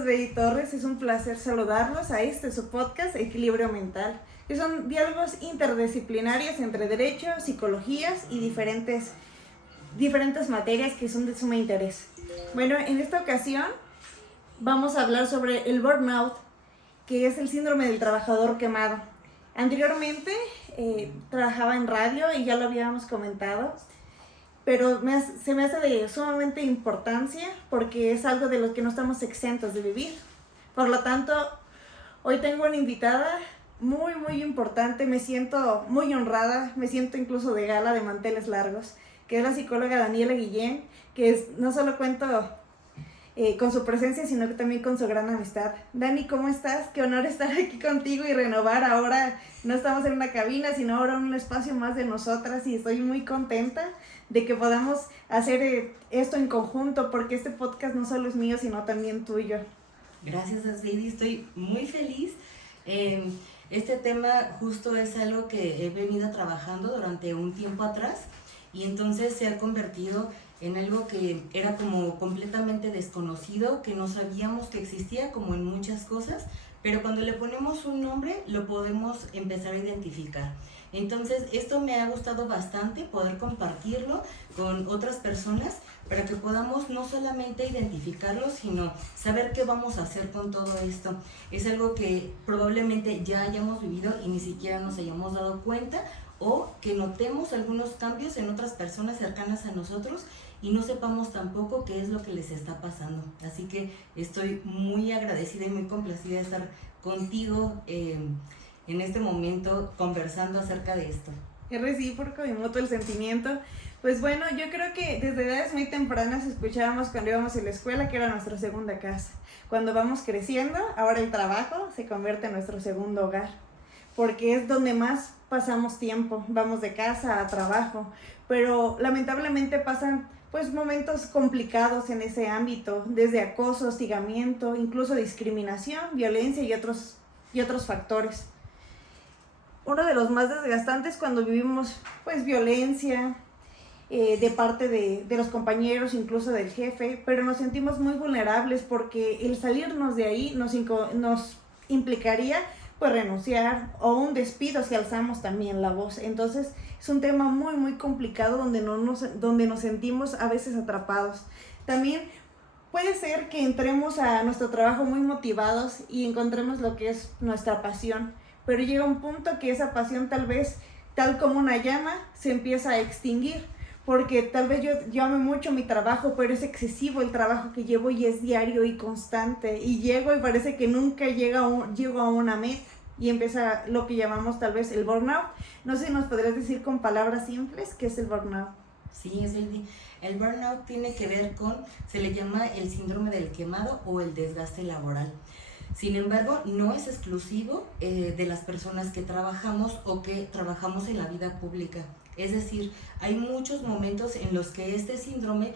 es Betty Torres, es un placer saludarlos a su podcast Equilibrio Mental, que son diálogos interdisciplinarios entre derecho, psicologías y diferentes materias que son de suma interés. Bueno, en esta ocasión vamos a hablar sobre el burnout, que es el síndrome del trabajador quemado. Anteriormente trabajaba en radio y ya lo habíamos comentado, pero se me hace de sumamente importancia porque es algo de lo que no estamos exentos de vivir. Por lo tanto, hoy tengo una invitada muy, muy importante. Me siento muy honrada, me siento incluso de gala de manteles largos, que es la psicóloga Daniela Guillén, que no solo cuento con su presencia, sino que también con su gran amistad. Dani, ¿cómo estás? Qué honor estar aquí contigo y renovar. Ahora no estamos en una cabina, sino ahora un espacio más de nosotras, y estoy muy contenta de que podamos hacer esto en conjunto, porque este podcast no solo es mío, sino también tuyo. Gracias, Asvidi, estoy muy feliz. Este tema justo es algo que he venido trabajando durante un tiempo atrás, y entonces se ha convertido en algo que era como completamente desconocido, que no sabíamos que existía, como en muchas cosas, pero cuando le ponemos un nombre lo podemos empezar a identificar. Entonces esto me ha gustado bastante, poder compartirlo con otras personas para que podamos no solamente identificarlo, sino saber qué vamos a hacer con todo esto. Es algo que probablemente ya hayamos vivido y ni siquiera nos hayamos dado cuenta, o que notemos algunos cambios en otras personas cercanas a nosotros y no sepamos tampoco qué es lo que les está pasando. Así que estoy muy agradecida y muy complacida de estar contigo en este momento conversando acerca de esto. Es recíproco y mutuo el sentimiento. Pues bueno, yo creo que desde edades muy tempranas escuchábamos cuando íbamos a la escuela que era nuestra segunda casa. Cuando vamos creciendo, ahora el trabajo se convierte en nuestro segundo hogar, porque es donde más pasamos tiempo, vamos de casa a trabajo, pero lamentablemente pasan pues momentos complicados en ese ámbito, desde acoso, hostigamiento, incluso discriminación, violencia y otros factores. Uno de los más desgastantes cuando vivimos pues violencia de parte de los compañeros, incluso del jefe, pero nos sentimos muy vulnerables porque el salirnos de ahí nos implicaría pues renunciar o un despido si alzamos también la voz. Entonces es un tema muy muy complicado donde nos sentimos a veces atrapados. También puede ser que entremos a nuestro trabajo muy motivados y encontremos lo que es nuestra pasión, pero llega un punto que esa pasión tal vez, tal como una llama, se empieza a extinguir, porque tal vez yo ame mucho mi trabajo, pero es excesivo el trabajo que llevo y es diario y constante, y llego y parece que nunca llego a una meta, y empieza lo que llamamos tal vez el burnout. No sé si nos podrías decir con palabras simples qué es el burnout. Sí, el burnout tiene que ver con, se le llama el síndrome del quemado o el desgaste laboral. Sin embargo, no es exclusivo de las personas que trabajamos o que trabajamos en la vida pública. Es decir, hay muchos momentos en los que este síndrome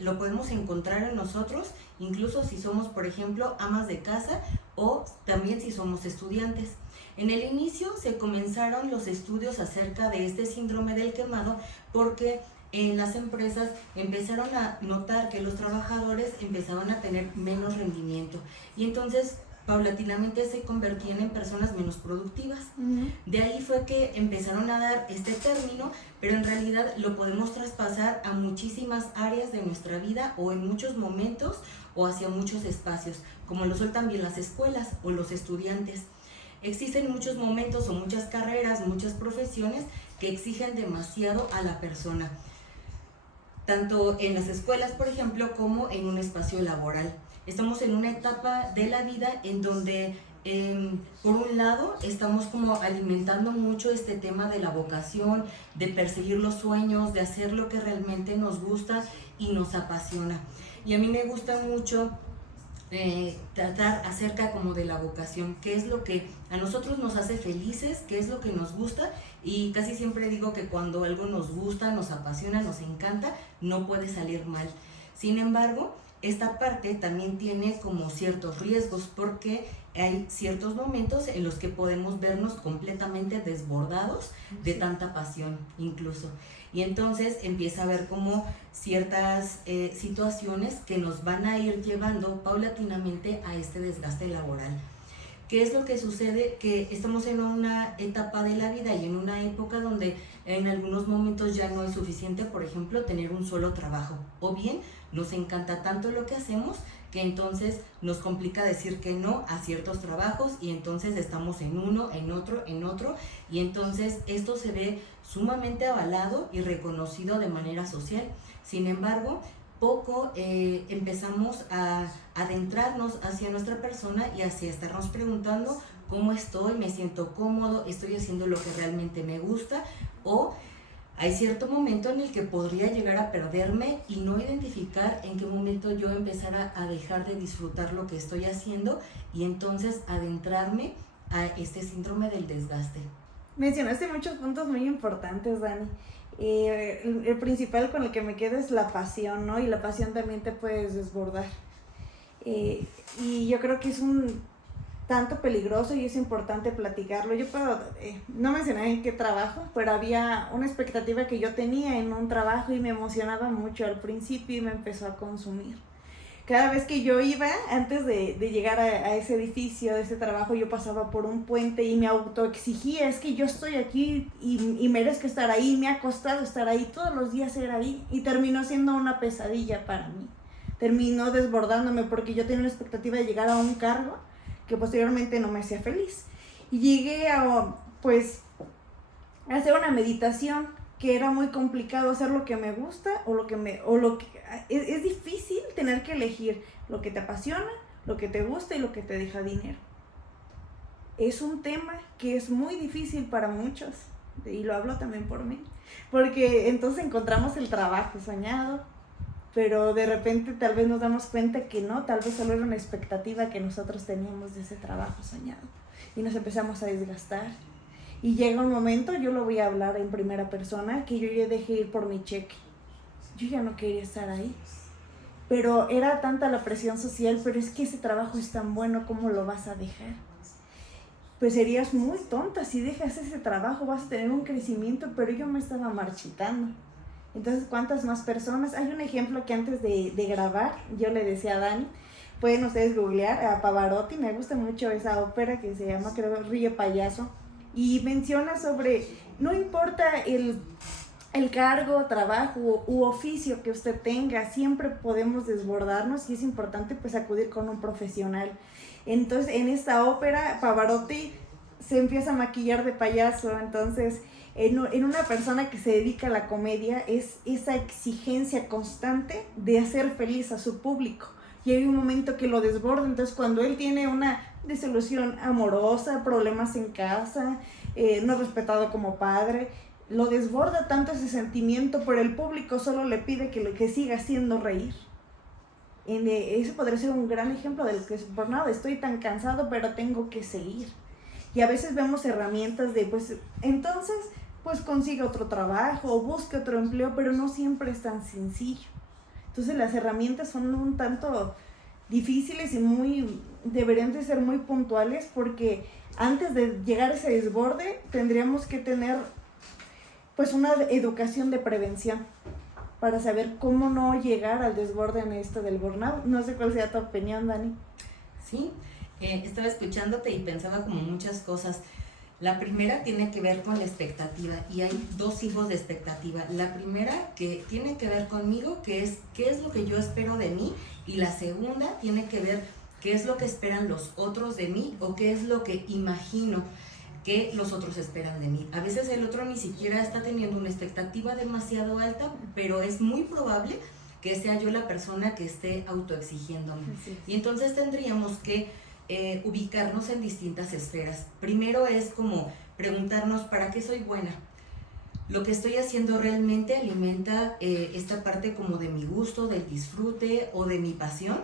lo podemos encontrar en nosotros, incluso si somos, por ejemplo, amas de casa o también si somos estudiantes. En el inicio se comenzaron los estudios acerca de este síndrome del quemado porque en las empresas empezaron a notar que los trabajadores empezaban a tener menos rendimiento y entonces paulatinamente se convertían en personas menos productivas. De ahí fue que empezaron a dar este término, pero en realidad lo podemos traspasar a muchísimas áreas de nuestra vida o en muchos momentos o hacia muchos espacios, como lo son también las escuelas o los estudiantes. Existen muchos momentos o muchas carreras, muchas profesiones que exigen demasiado a la persona, tanto en las escuelas, por ejemplo, como en un espacio laboral. Estamos en una etapa de la vida en donde, por un lado, estamos como alimentando mucho este tema de la vocación, de perseguir los sueños, de hacer lo que realmente nos gusta y nos apasiona. Y a mí me gusta mucho tratar acerca como de la vocación, qué es lo que a nosotros nos hace felices, qué es lo que nos gusta, y casi siempre digo que cuando algo nos gusta, nos apasiona, nos encanta, no puede salir mal. Sin embargo, esta parte también tiene como ciertos riesgos porque hay ciertos momentos en los que podemos vernos completamente desbordados de tanta pasión incluso. Y entonces empieza a haber como ciertas situaciones que nos van a ir llevando paulatinamente a este desgaste laboral. ¿Qué es lo que sucede? Que estamos en una etapa de la vida y en una época donde en algunos momentos ya no es suficiente, por ejemplo, tener un solo trabajo. O bien nos encanta tanto lo que hacemos que entonces nos complica decir que no a ciertos trabajos y entonces estamos en uno, en otro, y entonces esto se ve sumamente avalado y reconocido de manera social. Sin embargo, poco empezamos a adentrarnos hacia nuestra persona y hacia estarnos preguntando cómo estoy, me siento cómodo, estoy haciendo lo que realmente me gusta, o hay cierto momento en el que podría llegar a perderme y no identificar en qué momento yo empezara a dejar de disfrutar lo que estoy haciendo y entonces adentrarme a este síndrome del desgaste. Mencionaste muchos puntos muy importantes, Dani. El principal con el que me quedo es la pasión, ¿no? Y la pasión también te puedes desbordar. Y yo creo que es un tanto peligroso y es importante platicarlo. Yo puedo, no mencioné en qué trabajo, pero había una expectativa que yo tenía en un trabajo y me emocionaba mucho al principio y me empezó a consumir. Cada vez que yo iba, antes de llegar a ese edificio, de ese trabajo, yo pasaba por un puente y me autoexigía, es que yo estoy aquí y merezco estar ahí, me ha costado estar ahí, todos los días era ahí, y terminó siendo una pesadilla para mí. Terminó desbordándome porque yo tenía una expectativa de llegar a un cargo que posteriormente no me hacía feliz. Y llegué a, pues, a hacer una meditación, que era muy complicado hacer lo que me gusta es difícil tener que elegir lo que te apasiona, lo que te gusta y lo que te deja dinero. Es un tema que es muy difícil para muchos, y lo hablo también por mí, porque entonces encontramos el trabajo soñado, pero de repente tal vez nos damos cuenta que no, tal vez solo era una expectativa que nosotros teníamos de ese trabajo soñado, y nos empezamos a desgastar. Y llega un momento, yo lo voy a hablar en primera persona, que yo ya dejé ir por mi cheque. Yo ya no quería estar ahí. Pero era tanta la presión social, pero es que ese trabajo es tan bueno, ¿cómo lo vas a dejar? Pues serías muy tonta, si dejas ese trabajo vas a tener un crecimiento, pero yo me estaba marchitando. Entonces, ¿cuántas más personas? Hay un ejemplo que antes de grabar, yo le decía a Dani, pueden ustedes googlear a Pavarotti, me gusta mucho esa ópera que se llama, creo, Río Payaso. Y menciona sobre, no importa el cargo, trabajo u oficio que usted tenga, siempre podemos desbordarnos y es importante pues acudir con un profesional. Entonces en esta ópera Pavarotti se empieza a maquillar de payaso, entonces en una persona que se dedica a la comedia es esa exigencia constante de hacer feliz a su público. Y hay un momento que lo desborda, entonces cuando él tiene una desilusión amorosa, problemas en casa, no respetado como padre, lo desborda tanto ese sentimiento, pero el público solo le pide que siga haciendo reír. Eso podría ser un gran ejemplo del que es burnout. Estoy tan cansado, pero tengo que seguir. Y a veces vemos herramientas de, pues, entonces, pues consiga otro trabajo o busque otro empleo, pero no siempre es tan sencillo. Entonces las herramientas son un tanto difíciles y deberían de ser muy puntuales, porque antes de llegar a ese desborde tendríamos que tener pues una educación de prevención para saber cómo no llegar al desborde en esto del burnout. No sé cuál sea tu opinión, Dani. Sí, estaba escuchándote y pensaba como muchas cosas. La primera tiene que ver con la expectativa y hay dos tipos de expectativa. La primera que tiene que ver conmigo, que es qué es lo que yo espero de mí, y la segunda tiene que ver qué es lo que esperan los otros de mí o qué es lo que imagino que los otros esperan de mí. A veces el otro ni siquiera está teniendo una expectativa demasiado alta, pero es muy probable que sea yo la persona que esté autoexigiéndome. Sí. Y entonces tendríamos que ubicarnos en distintas esferas. Primero es como preguntarnos ¿para qué soy buena? ¿Lo que estoy haciendo realmente alimenta esta parte como de mi gusto, del disfrute o de mi pasión?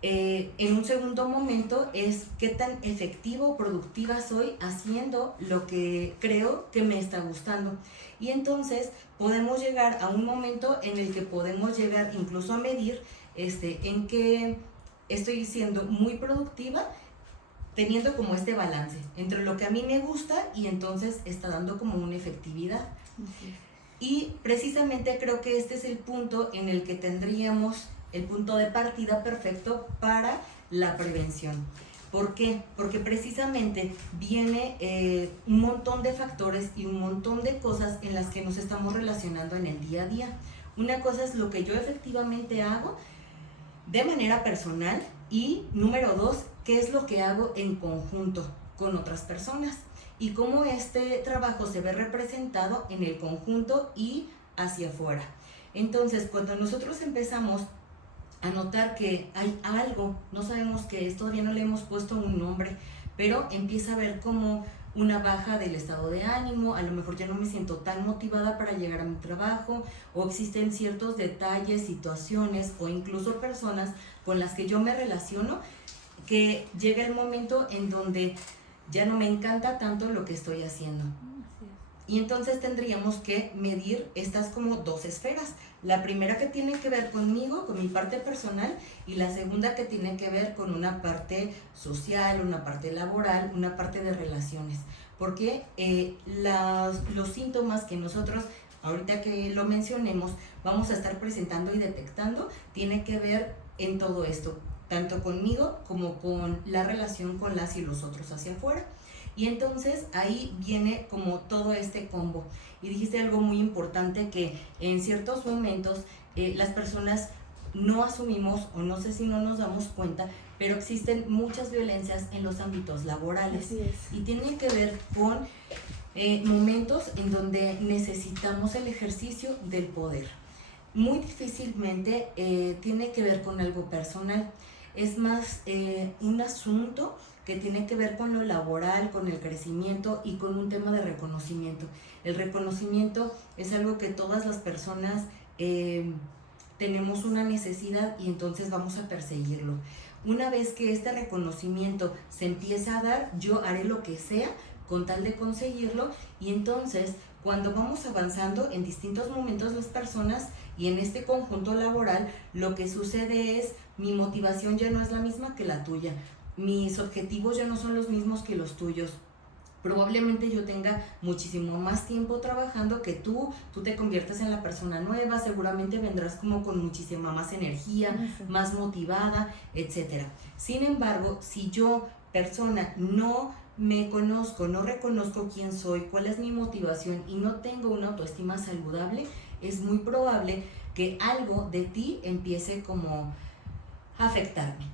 En un segundo momento es qué tan efectivo o productiva soy haciendo lo que creo que me está gustando. Y entonces podemos llegar a un momento en el que podemos llegar incluso a medir en que estoy siendo muy productiva, teniendo como este balance entre lo que a mí me gusta y entonces está dando como una efectividad. Así es. Y precisamente creo que este es el punto en el que tendríamos el punto de partida perfecto para la prevención. ¿Por qué? Porque precisamente viene un montón de factores y un montón de cosas en las que nos estamos relacionando en el día a día. Una cosa es lo que yo efectivamente hago de manera personal y número 2, qué es lo que hago en conjunto con otras personas y cómo este trabajo se ve representado en el conjunto y hacia afuera. Entonces, cuando nosotros empezamos a notar que hay algo, no sabemos qué es, todavía no le hemos puesto un nombre, pero empieza a haber como una baja del estado de ánimo, a lo mejor ya no me siento tan motivada para llegar a mi trabajo, o existen ciertos detalles, situaciones o incluso personas con las que yo me relaciono, que llega el momento en donde ya no me encanta tanto lo que estoy haciendo. Y entonces tendríamos que medir estas como 2 esferas. La primera que tiene que ver conmigo, con mi parte personal, y la segunda que tiene que ver con una parte social, una parte laboral, una parte de relaciones. Porque los síntomas que nosotros, ahorita que lo mencionemos, vamos a estar presentando y detectando, tiene que ver en todo esto, tanto conmigo como con la relación con las y los otros hacia afuera. Y entonces ahí viene como todo este combo. Y dijiste algo muy importante, que en ciertos momentos las personas no asumimos, o no sé si no nos damos cuenta, pero existen muchas violencias en los ámbitos laborales. Así es. Y tienen que ver con momentos en donde necesitamos el ejercicio del poder. Muy difícilmente tiene que ver con algo personal. Es más un asunto que tiene que ver con lo laboral, con el crecimiento y con un tema de reconocimiento. El reconocimiento es algo que todas las personas tenemos una necesidad y entonces vamos a perseguirlo. Una vez que este reconocimiento se empieza a dar, yo haré lo que sea con tal de conseguirlo, y entonces cuando vamos avanzando en distintos momentos las personas y en este conjunto laboral, lo que sucede es mi motivación ya no es la misma que la tuya. Mis objetivos ya no son los mismos que los tuyos. Probablemente yo tenga muchísimo más tiempo trabajando que tú te conviertas en la persona nueva, seguramente vendrás como con muchísima más energía, más motivada, etc. Sin embargo, si yo, persona, no me conozco, no reconozco quién soy, cuál es mi motivación y no tengo una autoestima saludable, es muy probable que algo de ti empiece como afectarme.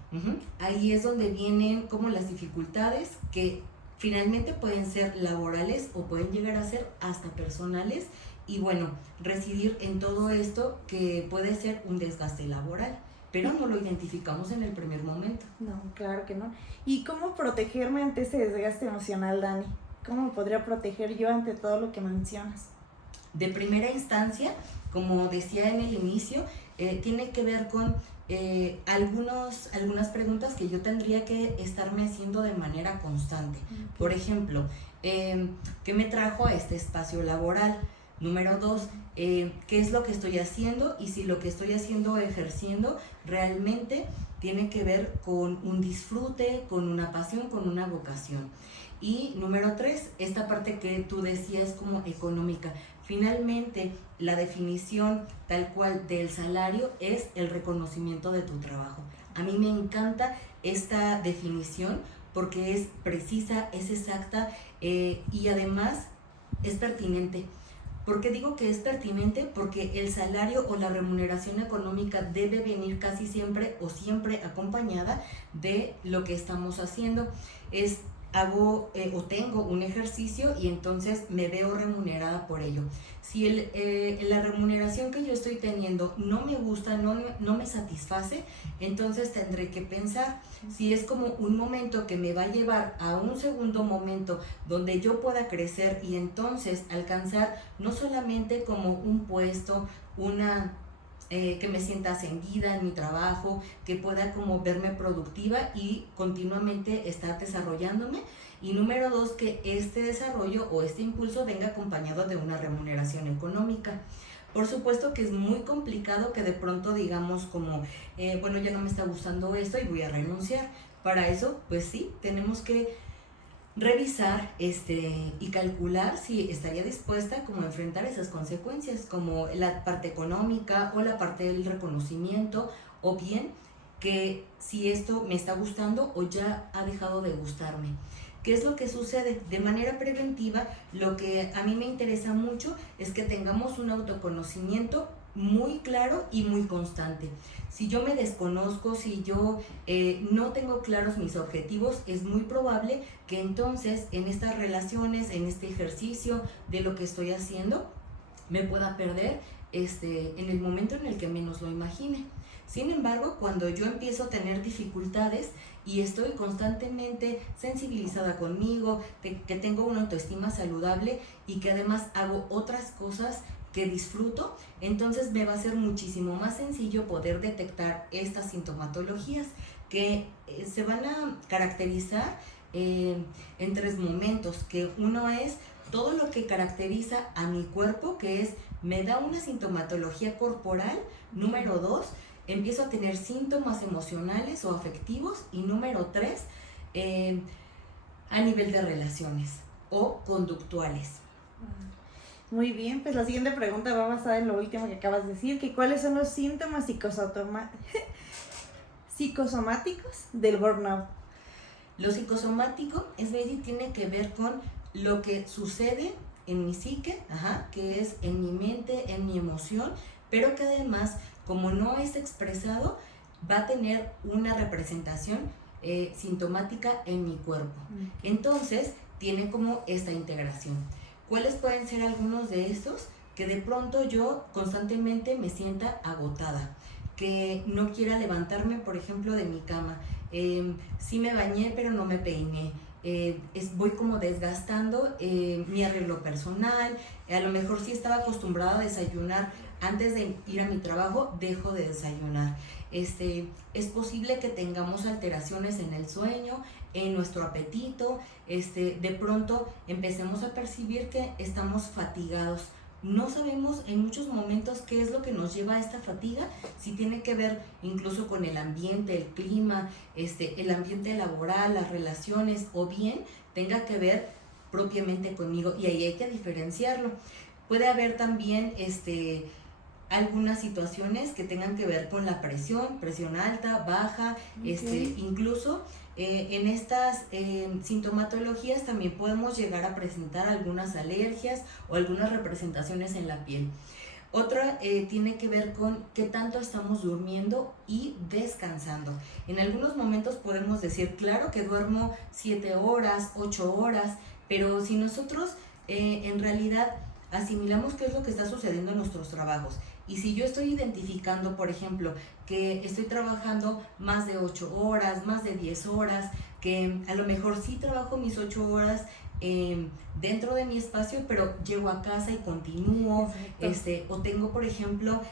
Ahí es donde vienen como las dificultades que finalmente pueden ser laborales o pueden llegar a ser hasta personales, y bueno, residir en todo esto que puede ser un desgaste laboral, pero no lo identificamos en el primer momento. No, claro que no. ¿Y cómo protegerme ante ese desgaste emocional, Dani? ¿Cómo me podría proteger yo ante todo lo que mencionas? De primera instancia, como decía en el inicio, tiene que ver con algunas preguntas que yo tendría que estarme haciendo de manera constante. Okay. Por ejemplo, ¿qué me trajo a este espacio laboral? Número 2, ¿qué es lo que estoy haciendo? Y si lo que estoy haciendo o ejerciendo realmente tiene que ver con un disfrute, con una pasión, con una vocación. Y número 3, esta parte que tú decías como económica. Finalmente, la definición tal cual del salario es el reconocimiento de tu trabajo. A mí me encanta esta definición porque es precisa, es exacta y además es pertinente. ¿Por qué digo que es pertinente? Porque el salario o la remuneración económica debe venir casi siempre o siempre acompañada de lo que estamos haciendo. Hago o tengo un ejercicio y entonces me veo remunerada por ello. Si la remuneración que yo estoy teniendo no me gusta, no me satisface, entonces tendré que pensar si es como un momento que me va a llevar a un segundo momento donde yo pueda crecer y entonces alcanzar no solamente como un puesto, que me sienta ascendida en mi trabajo, que pueda como verme productiva y continuamente estar desarrollándome. Y número 2, que este desarrollo o este impulso venga acompañado de una remuneración económica. Por supuesto que es muy complicado que de pronto digamos como, bueno, ya no me está gustando esto y voy a renunciar. Para eso, pues sí, tenemos que revisar y calcular si estaría dispuesta como a enfrentar esas consecuencias, como la parte económica o la parte del reconocimiento, o bien que si esto me está gustando o ya ha dejado de gustarme. ¿Qué es lo que sucede? De manera preventiva, lo que a mí me interesa mucho es que tengamos un autoconocimiento muy claro y muy constante. Si yo me desconozco, si yo no tengo claros mis objetivos, es muy probable que entonces en estas relaciones, en este ejercicio de lo que estoy haciendo, me pueda perder en el momento en el que menos lo imagine. Sin embargo, cuando yo empiezo a tener dificultades y estoy constantemente sensibilizada conmigo, que tengo una autoestima saludable y que además hago otras cosas que disfruto, entonces me va a ser muchísimo más sencillo poder detectar estas sintomatologías que se van a caracterizar en 3 momentos, que uno es todo lo que caracteriza a mi cuerpo, que es, me da una sintomatología corporal. Número 2, empiezo a tener síntomas emocionales o afectivos. Y número 3, a nivel de relaciones o conductuales. Muy bien, pues la siguiente pregunta va basada en lo último que acabas de decir, que ¿cuáles son los síntomas psicosomáticos del burnout? Lo psicosomático tiene que ver con lo que sucede en mi psique, que es en mi mente, en mi emoción, pero que además, como no es expresado, va a tener una representación sintomática en mi cuerpo. Entonces, tiene como esta integración. ¿Cuáles pueden ser algunos de estos? Que de pronto yo constantemente me sienta agotada, que no quiera levantarme, por ejemplo, de mi cama. Sí me bañé, pero no me peiné. Voy como desgastando mi arreglo personal. A lo mejor sí estaba acostumbrada a desayunar antes de ir a mi trabajo, dejo de desayunar. Es posible que tengamos alteraciones en el sueño, en nuestro apetito. De pronto empecemos a percibir que estamos fatigados. No sabemos en muchos momentos qué es lo que nos lleva a esta fatiga, si tiene que ver incluso con el ambiente, el clima, el ambiente laboral, las relaciones, o bien tenga que ver propiamente conmigo, y ahí hay que diferenciarlo. Puede haber también algunas situaciones que tengan que ver con la presión alta, baja, incluso en estas sintomatologías también podemos llegar a presentar algunas alergias o algunas representaciones en la piel. Otra tiene que ver con qué tanto estamos durmiendo y descansando. En algunos momentos podemos decir, claro que duermo 7 horas, 8 horas, pero si nosotros en realidad asimilamos qué es lo que está sucediendo en nuestros trabajos, y si yo estoy identificando, por ejemplo, que estoy trabajando más de 8 horas, más de 10 horas, que a lo mejor sí trabajo mis 8 horas dentro de mi espacio, pero llego a casa y continúo, o tengo, por ejemplo,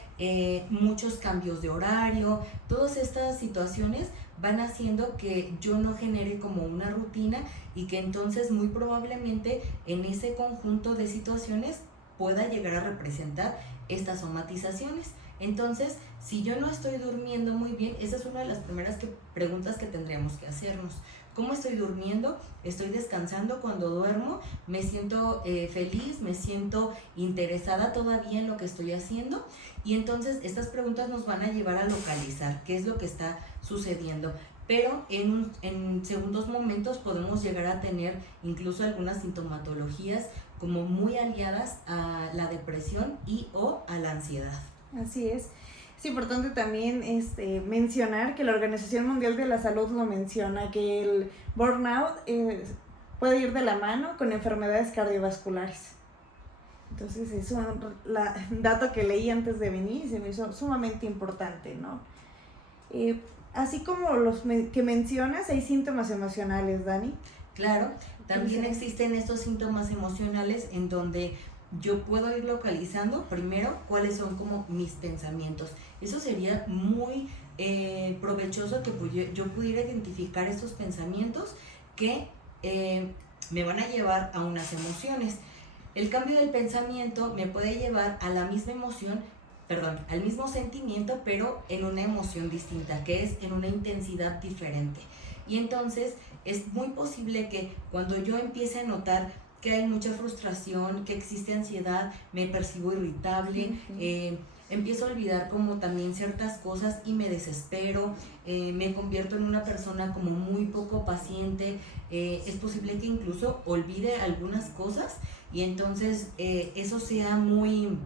muchos cambios de horario. Todas estas situaciones van haciendo que yo no genere como una rutina, y que entonces muy probablemente en ese conjunto de situaciones pueda llegar a representar estas somatizaciones. Entonces, si yo no estoy durmiendo muy bien, esa es una de las primeras preguntas que tendríamos que hacernos. ¿Cómo estoy durmiendo? ¿Estoy descansando cuando duermo? ¿Me siento feliz? ¿Me siento interesada todavía en lo que estoy haciendo? Y entonces estas preguntas nos van a llevar a localizar qué es lo que está sucediendo. Pero en segundos momentos podemos llegar a tener incluso algunas sintomatologías como muy aliadas a la depresión y o a la ansiedad. Así es. Es importante también mencionar que la Organización Mundial de la Salud lo menciona, que el burnout puede ir de la mano con enfermedades cardiovasculares. Entonces es un dato que leí antes de venir y se me hizo sumamente importante, ¿no? Así como los que mencionas, hay síntomas emocionales, Dani. Claro, también existen estos síntomas emocionales en donde yo puedo ir localizando primero cuáles son como mis pensamientos. Eso sería muy provechoso, que yo pudiera identificar estos pensamientos que me van a llevar a unas emociones. El cambio del pensamiento me puede llevar a la misma emoción, perdón, al mismo sentimiento, pero en una emoción distinta, que es en una intensidad diferente. Y entonces es muy posible que cuando yo empiece a notar que hay mucha frustración, que existe ansiedad, me percibo irritable, empiezo a olvidar como también ciertas cosas y me desespero, me convierto en una persona como muy poco paciente, es posible que incluso olvide algunas cosas y entonces eso sea muy,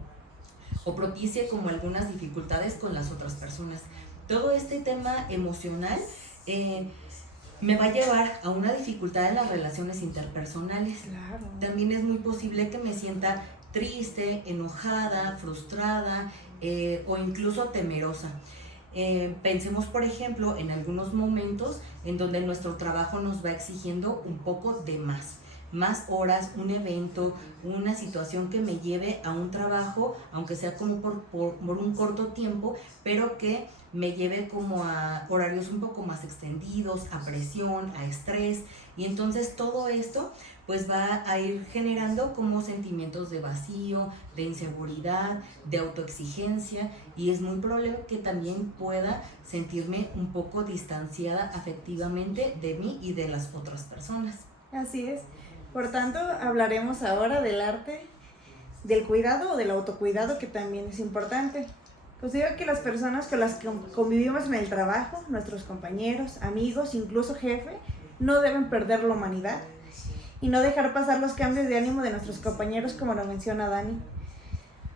o propicie como algunas dificultades con las otras personas. Todo este tema emocional me va a llevar a una dificultad en las relaciones interpersonales. Claro. También es muy posible que me sienta triste, enojada, frustrada o incluso temerosa. Pensemos, por ejemplo, en algunos momentos en donde nuestro trabajo nos va exigiendo un poco de más horas, un evento, una situación que me lleve a un trabajo, aunque sea como por un corto tiempo, pero que me lleve como a horarios un poco más extendidos, a presión, a estrés, y entonces todo esto pues va a ir generando como sentimientos de vacío, de inseguridad, de autoexigencia, y es muy probable que también pueda sentirme un poco distanciada afectivamente de mí y de las otras personas. Así es. Por tanto, hablaremos ahora del arte, del cuidado o del autocuidado, que también es importante. Considero que las personas con las que convivimos en el trabajo, nuestros compañeros, amigos, incluso jefe, no deben perder la humanidad y no dejar pasar los cambios de ánimo de nuestros compañeros, como lo menciona Dani.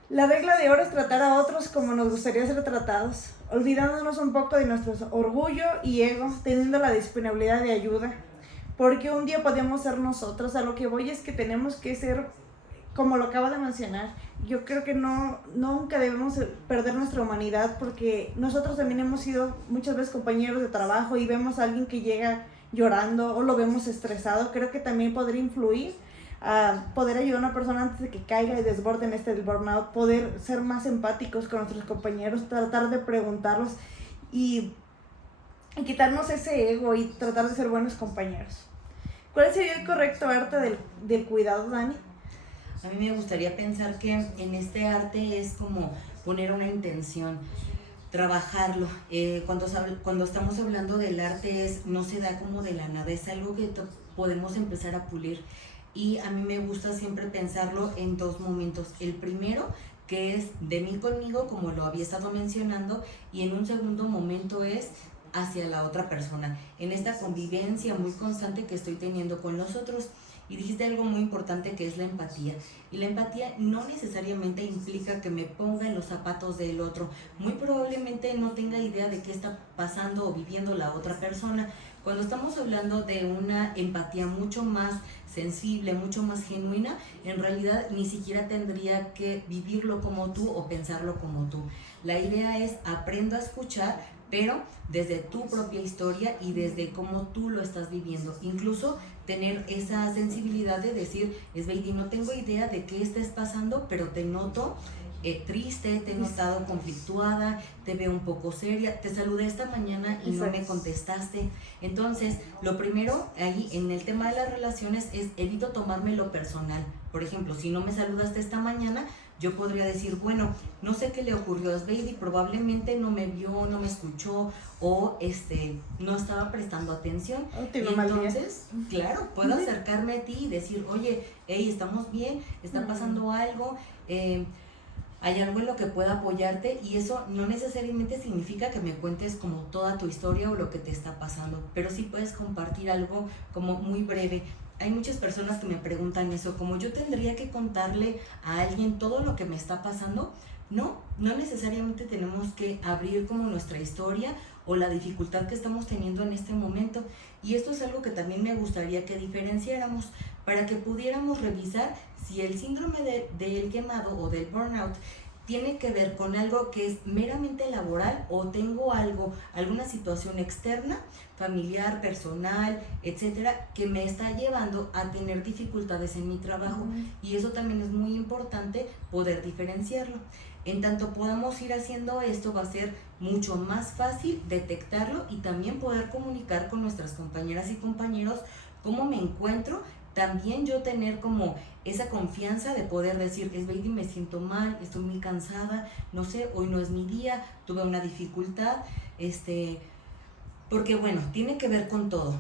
La regla de oro es tratar a otros como nos gustaría ser tratados, olvidándonos un poco de nuestro orgullo y ego, teniendo la disponibilidad de ayuda, porque un día podemos ser nosotros. A lo que voy es que tenemos que ser, como lo acaba de mencionar, yo creo que nunca debemos perder nuestra humanidad, porque nosotros también hemos sido muchas veces compañeros de trabajo y vemos a alguien que llega llorando o lo vemos estresado. Creo que también podría influir a poder ayudar a una persona antes de que caiga y desborde en del burnout, poder ser más empáticos con nuestros compañeros, tratar de preguntarlos y quitarnos ese ego y tratar de ser buenos compañeros. ¿Cuál sería el correcto arte del cuidado, Dani? A mí me gustaría pensar que en este arte es como poner una intención, trabajarlo. Cuando estamos hablando del arte no se da como de la nada, es algo que podemos empezar a pulir. Y a mí me gusta siempre pensarlo en dos momentos. El primero, que es de mí conmigo, como lo había estado mencionando, y en un segundo momento es hacia la otra persona, en esta convivencia muy constante que estoy teniendo con los otros. Y dijiste algo muy importante, que es la empatía. Y la empatía no necesariamente implica que me ponga en los zapatos del otro. Muy probablemente no tenga idea de qué está pasando o viviendo la otra persona. Cuando estamos hablando de una empatía mucho más sensible, mucho más genuina, en realidad ni siquiera tendría que vivirlo como tú o pensarlo como tú. La idea es aprendo a escuchar, pero desde tu propia historia y desde cómo tú lo estás viviendo. Incluso tener esa sensibilidad de decir, Esbeidi, no tengo idea de qué estés pasando, pero te noto triste, te he notado conflictuada, te veo un poco seria, te saludé esta mañana y no me contestaste. Entonces, lo primero ahí en el tema de las relaciones es evito tomármelo personal. Por ejemplo, si no me saludaste esta mañana, yo podría decir, bueno, no sé qué le ocurrió a Esbeidi, probablemente no me vio, no me escuchó o no estaba prestando atención. Y entonces, claro, puedo acercarme a ti y decir, oye, hey, ¿estamos bien? ¿Está pasando algo? Hay algo en lo que pueda apoyarte, y eso no necesariamente significa que me cuentes como toda tu historia o lo que te está pasando, pero sí puedes compartir algo como muy breve. Hay muchas personas que me preguntan eso, como yo tendría que contarle a alguien todo lo que me está pasando. No necesariamente tenemos que abrir como nuestra historia o la dificultad que estamos teniendo en este momento. Y esto es algo que también me gustaría que diferenciáramos para que pudiéramos revisar si el síndrome del quemado o del burnout tiene que ver con algo que es meramente laboral o tengo alguna situación externa, familiar, personal, etcétera, que me está llevando a tener dificultades en mi trabajo. Y eso también es muy importante poder diferenciarlo. En tanto podamos ir haciendo esto, va a ser mucho más fácil detectarlo y también poder comunicar con nuestras compañeras y compañeros cómo me encuentro, también yo tener como esa confianza de poder decir, Esbeidi, me siento mal, estoy muy cansada, no sé, hoy no es mi día, tuve una dificultad, porque bueno, tiene que ver con todo.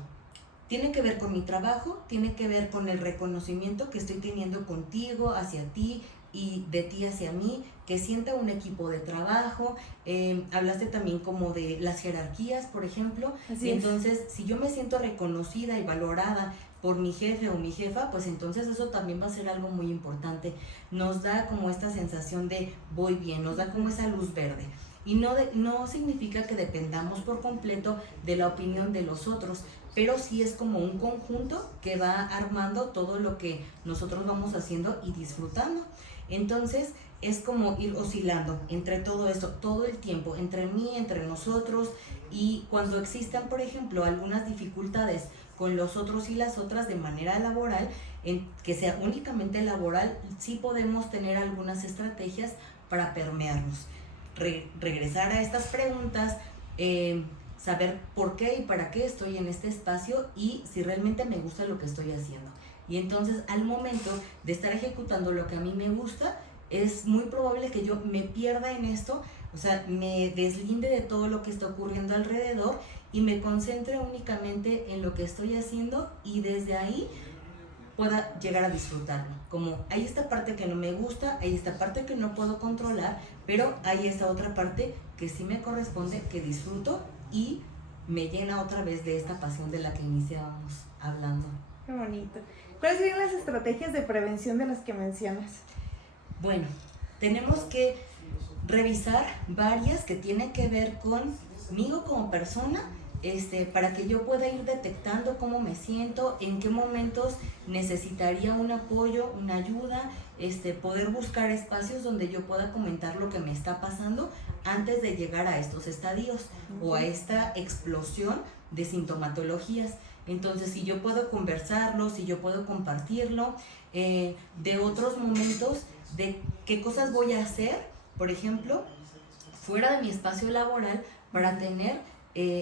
Tiene que ver con mi trabajo, tiene que ver con el reconocimiento que estoy teniendo contigo, hacia ti y de ti hacia mí, que sienta un equipo de trabajo. Hablaste también como de las jerarquías, por ejemplo. Así entonces, si yo me siento reconocida y valorada por mi jefe o mi jefa, pues entonces eso también va a ser algo muy importante. Nos da como esta sensación de voy bien, nos da como esa luz verde. Y no significa que dependamos por completo de la opinión de los otros, pero sí es como un conjunto que va armando todo lo que nosotros vamos haciendo y disfrutando. Entonces es como ir oscilando entre todo esto, todo el tiempo, entre mí, entre nosotros, y cuando existan, por ejemplo, algunas dificultades con los otros y las otras de manera laboral, que sea únicamente laboral, sí podemos tener algunas estrategias para permearnos. Regresar a estas preguntas, saber por qué y para qué estoy en este espacio y si realmente me gusta lo que estoy haciendo. Y entonces al momento de estar ejecutando lo que a mí me gusta, es muy probable que yo me pierda en esto, o sea, me deslinde de todo lo que está ocurriendo alrededor y me concentre únicamente en lo que estoy haciendo y desde ahí pueda llegar a disfrutarlo. Como hay esta parte que no me gusta, hay esta parte que no puedo controlar, pero hay esta otra parte que sí me corresponde, que disfruto y me llena otra vez de esta pasión de la que iniciábamos hablando. Qué bonito. ¿Cuáles serían las estrategias de prevención de las que mencionas? Bueno, tenemos que revisar varias que tienen que ver conmigo como persona, para que yo pueda ir detectando cómo me siento, en qué momentos necesitaría un apoyo, una ayuda, poder buscar espacios donde yo pueda comentar lo que me está pasando antes de llegar a estos estadios o a esta explosión de sintomatologías. Entonces, si yo puedo conversarlo, si yo puedo compartirlo, de otros momentos, de qué cosas voy a hacer, por ejemplo, fuera de mi espacio laboral para tener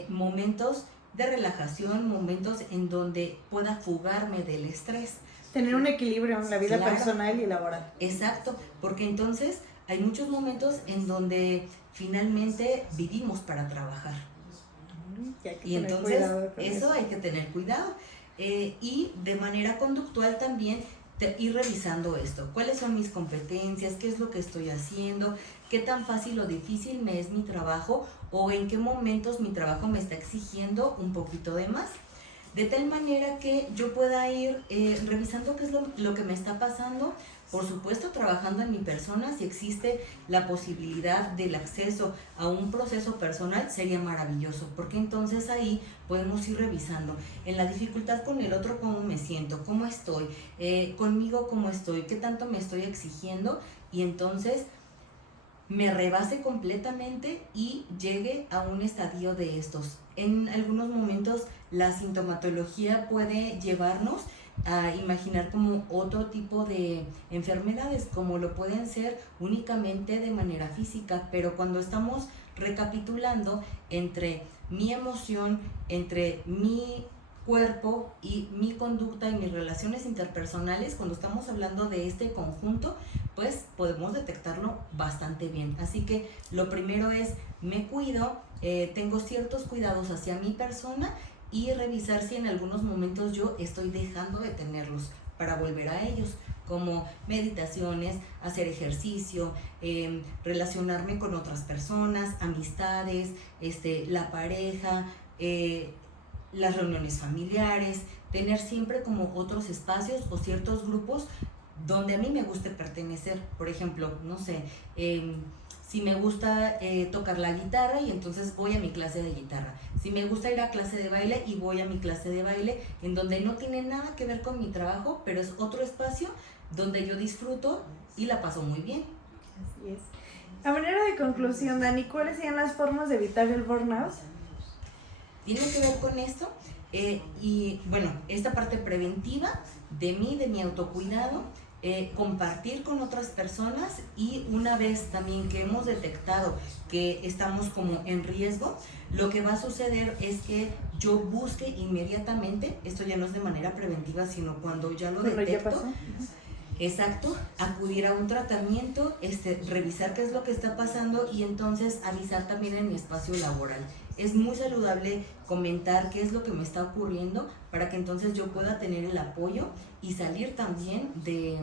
momentos de relajación, momentos en donde pueda fugarme del estrés. Tener un equilibrio en la vida Claro, personal y laboral. Exacto, porque entonces hay muchos momentos en donde finalmente vivimos para trabajar. Y entonces eso hay que tener cuidado. Y de manera conductual también ir revisando esto. ¿Cuáles son mis competencias? ¿Qué es lo que estoy haciendo? ¿Qué tan fácil o difícil me es mi trabajo? ¿O en qué momentos mi trabajo me está exigiendo un poquito de más? De tal manera que yo pueda ir revisando qué es lo que me está pasando. Por supuesto, trabajando en mi persona, si existe la posibilidad del acceso a un proceso personal, sería maravilloso, porque entonces ahí podemos ir revisando en la dificultad con el otro, cómo me siento, cómo estoy, conmigo cómo estoy, qué tanto me estoy exigiendo, y entonces me rebase completamente y llegue a un estadio de estos. En algunos momentos la sintomatología puede llevarnos a imaginar como otro tipo de enfermedades, como lo pueden ser únicamente de manera física, pero cuando estamos recapitulando entre mi emoción, entre mi cuerpo y mi conducta y mis relaciones interpersonales, cuando estamos hablando de este conjunto, pues podemos detectarlo bastante bien. Así que lo primero es, me cuido, tengo ciertos cuidados hacia mi persona, y revisar si en algunos momentos yo estoy dejando de tenerlos para volver a ellos, como meditaciones, hacer ejercicio, relacionarme con otras personas, amistades, la pareja, las reuniones familiares, tener siempre como otros espacios o ciertos grupos donde a mí me guste pertenecer. Por ejemplo, no sé, si me gusta tocar la guitarra, y entonces voy a mi clase de guitarra. Si me gusta ir a clase de baile, y voy a mi clase de baile, en donde no tiene nada que ver con mi trabajo, pero es otro espacio donde yo disfruto y la paso muy bien. Así es. A manera de conclusión, Dani, ¿cuáles serían las formas de evitar el burnout? Tiene que ver con esto, y bueno, esta parte preventiva de mí, de mi autocuidado, compartir con otras personas, y una vez también que hemos detectado que estamos como en riesgo, lo que va a suceder es que yo busque inmediatamente, esto ya no es de manera preventiva, sino cuando ya lo detecto, exacto, acudir a un tratamiento, revisar qué es lo que está pasando y entonces avisar también en mi espacio laboral. Es muy saludable comentar qué es lo que me está ocurriendo para que entonces yo pueda tener el apoyo y salir también de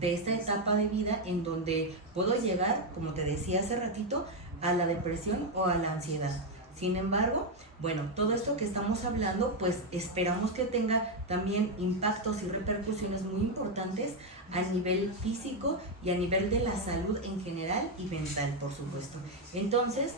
esta etapa de vida en donde puedo llegar, como te decía hace ratito, a la depresión o a la ansiedad. Sin embargo, bueno, todo esto que estamos hablando, pues esperamos que tenga también impactos y repercusiones muy importantes a nivel físico y a nivel de la salud en general y mental, por supuesto. Entonces,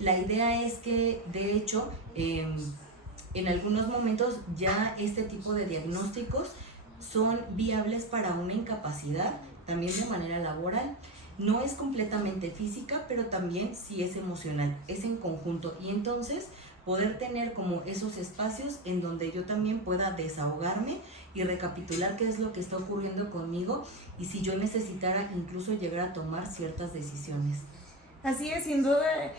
la idea es que, de hecho, en algunos momentos ya este tipo de diagnósticos son viables para una incapacidad, también de manera laboral. No es completamente física, pero también sí es emocional, es en conjunto. Y entonces poder tener como esos espacios en donde yo también pueda desahogarme y recapitular qué es lo que está ocurriendo conmigo y si yo necesitara incluso llegar a tomar ciertas decisiones. Así es, sin duda,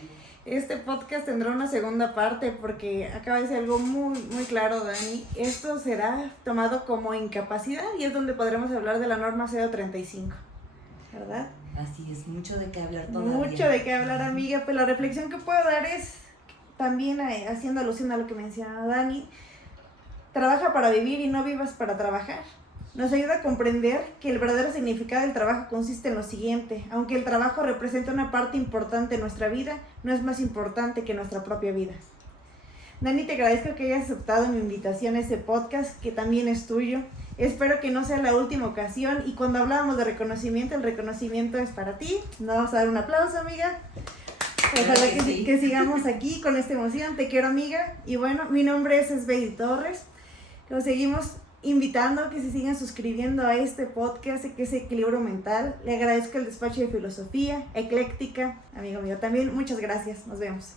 este podcast tendrá una segunda parte porque acaba de ser algo muy, muy claro, Dani. Esto será tomado como incapacidad y es donde podremos hablar de la norma 035, ¿verdad? Así es, mucho de qué hablar todavía. Mucho de qué hablar, amiga, pero la reflexión que puedo dar es también haciendo alusión a lo que mencionaba Dani, trabaja para vivir y no vivas para trabajar. Nos ayuda a comprender que el verdadero significado del trabajo consiste en lo siguiente: aunque el trabajo representa una parte importante de nuestra vida, no es más importante que nuestra propia vida. Dani, te agradezco que hayas aceptado mi invitación a este podcast, que también es tuyo. Espero que no sea la última ocasión, y cuando hablábamos de reconocimiento, el reconocimiento es para ti. Nos vamos a dar un aplauso, amiga. Ojalá que sigamos aquí con esta emoción. Te quiero, amiga. Y bueno, mi nombre es Esbey Torres. Los seguimos invitando a que se sigan suscribiendo a este podcast, que es Equilibrio Mental. Le agradezco el despacho de filosofía ecléctica, amigo mío. También muchas gracias. Nos vemos.